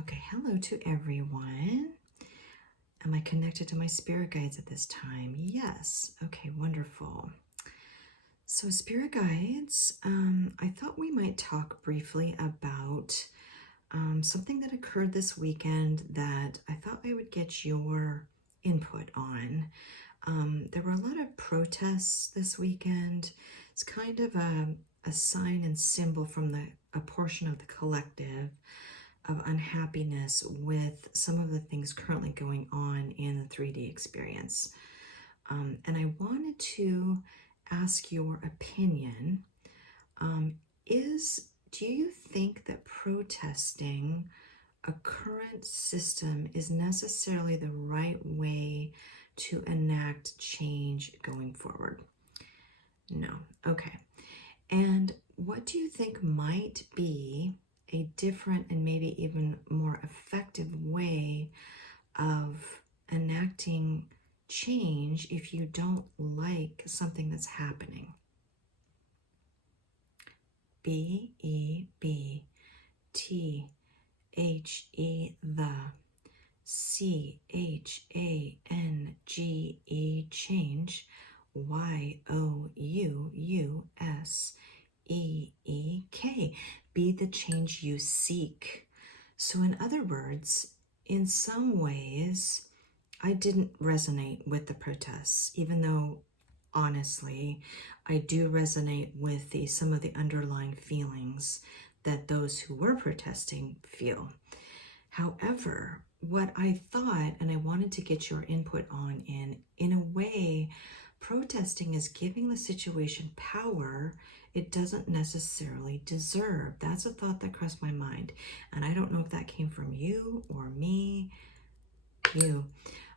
Okay, hello to everyone. Am I connected to my spirit guides at this time? Yes. Okay, wonderful. So, spirit guides, I thought we might talk briefly about something that occurred this weekend that I thought I would get your input on. There were a lot of protests this weekend. It's kind of a sign and symbol from a portion of the collective of unhappiness with some of the things currently going on in the 3D experience. And I wanted to ask your opinion. Do you think that protesting a current system is necessarily the right way to enact change going forward? No. Okay. And what do you think might be a different and maybe even more effective way of enacting change if you don't like something that's happening? BEBTHE, the CHANGE, change, YOUUSEEK, be the change you seek. So in other words, in some ways, I didn't resonate with the protests, even though honestly, I do resonate with some of the underlying feelings that those who were protesting feel. However, what I thought, and I wanted to get your input on, in a way, protesting is giving the situation power it doesn't necessarily deserve. That's a thought that crossed my mind. And I don't know if that came from you or me. You.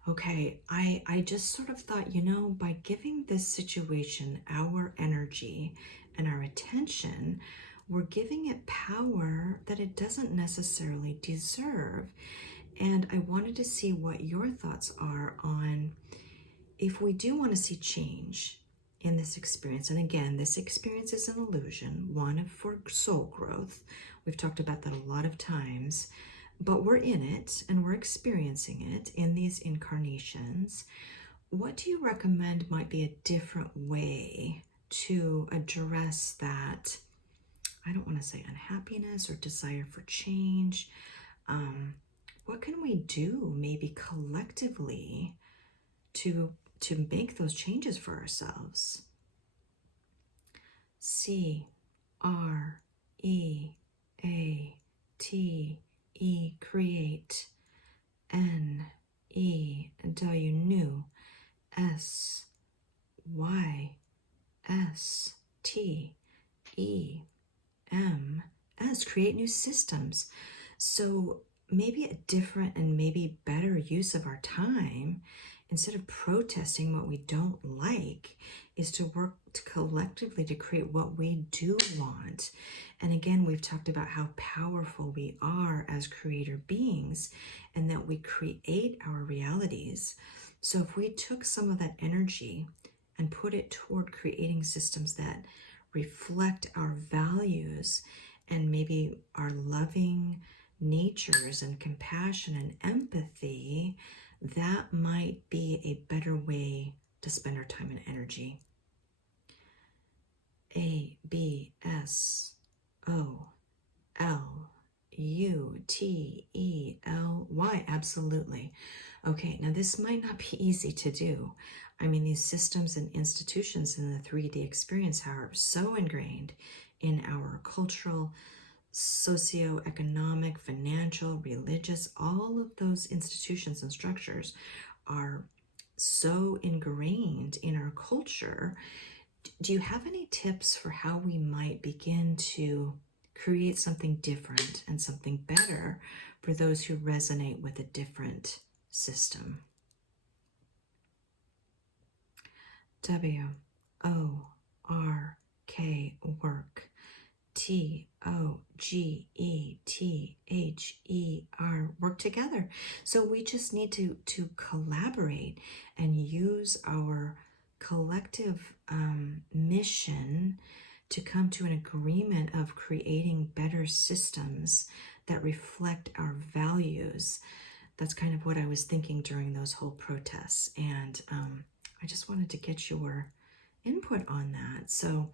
Okay, I just sort of thought, by giving this situation our energy and our attention, we're giving it power that it doesn't necessarily deserve. And I wanted to see what your thoughts are on if we do want to see change in this experience. And again, this experience is an illusion, one for soul growth. We've talked about that a lot of times, but we're in it and we're experiencing it in these incarnations. What do you recommend might be a different way to address that? I don't want to say unhappiness or desire for change. What can we do maybe collectively to make those changes for ourselves? CREATE, create. NEW, SYSTEMS, create new systems. So maybe a different and maybe better use of our time, instead of protesting what we don't like, is to work collectively to create what we do want. And again, we've talked about how powerful we are as creator beings and that we create our realities. So if we took some of that energy and put it toward creating systems that reflect our values and maybe our loving natures and compassion and empathy, that might be a better way to spend our time and energy. ABSOLUTELY, absolutely. Okay, now this might not be easy to do. I mean, these systems and institutions in the 3D experience are so ingrained in our cultural, socioeconomic, financial, religious, all of those institutions and structures are so ingrained in our culture. Do you have any tips for how we might begin to create something different and something better for those who resonate with a different system? WORK, work. TOGETHER, work together. So we just need to collaborate and use our collective mission to come to an agreement of creating better systems that reflect our values. That's kind of what I was thinking during those whole protests. And I just wanted to get your input on that. So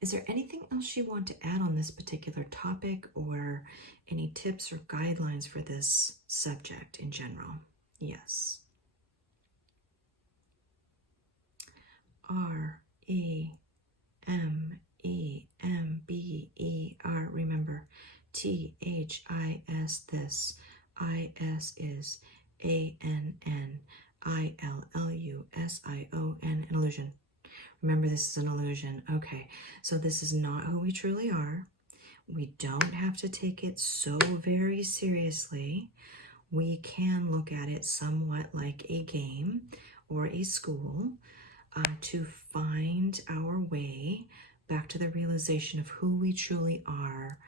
is there anything else you want to add on this particular topic, or any tips or guidelines for this subject in general? Yes. REMEMBER. Remember. THIS this. IS is. ANN ILLUSION. An illusion. Remember, this is an illusion. Okay, so this is not who we truly are. We don't have to take it so very seriously. We can look at it somewhat like a game or a school to find our way back to the realization of who we truly are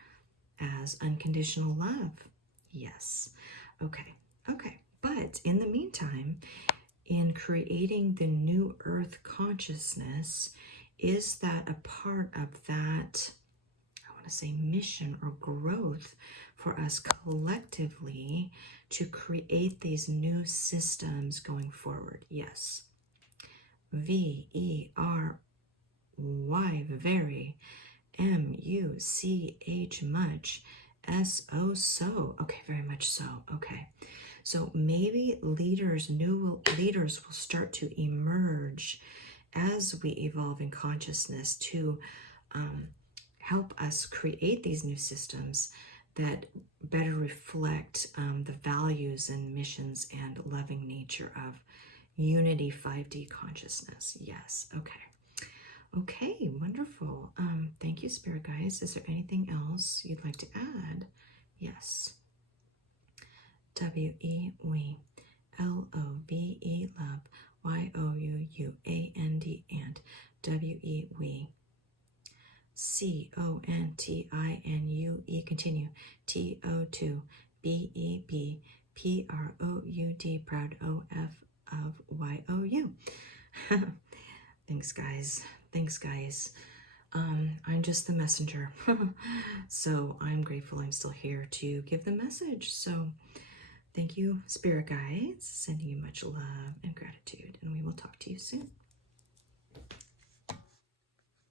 as unconditional love. Yes. Okay. But in the meantime, in creating the new earth consciousness, is that a part of that, I want to say, mission or growth for us collectively to create these new systems going forward? Yes. VERY, very. MUCH, much. SO, so. Okay, very much so. Okay. So maybe new leaders will start to emerge as we evolve in consciousness to help us create these new systems that better reflect the values and missions and loving nature of Unity 5D consciousness. Yes. Okay, wonderful. Thank you, Spirit Guides. Is there anything else you'd like to add? Yes. WE, we. LOVE, love. YOUUAND, and. WE, we. CONTINUE, continue. TO2, BEB, PROUD, proud. OF of YOU. Thanks, guys. I'm just the messenger. So I'm grateful I'm still here to give the message. So thank you, Spirit Guides. Sending you much love and gratitude. And we will talk to you soon.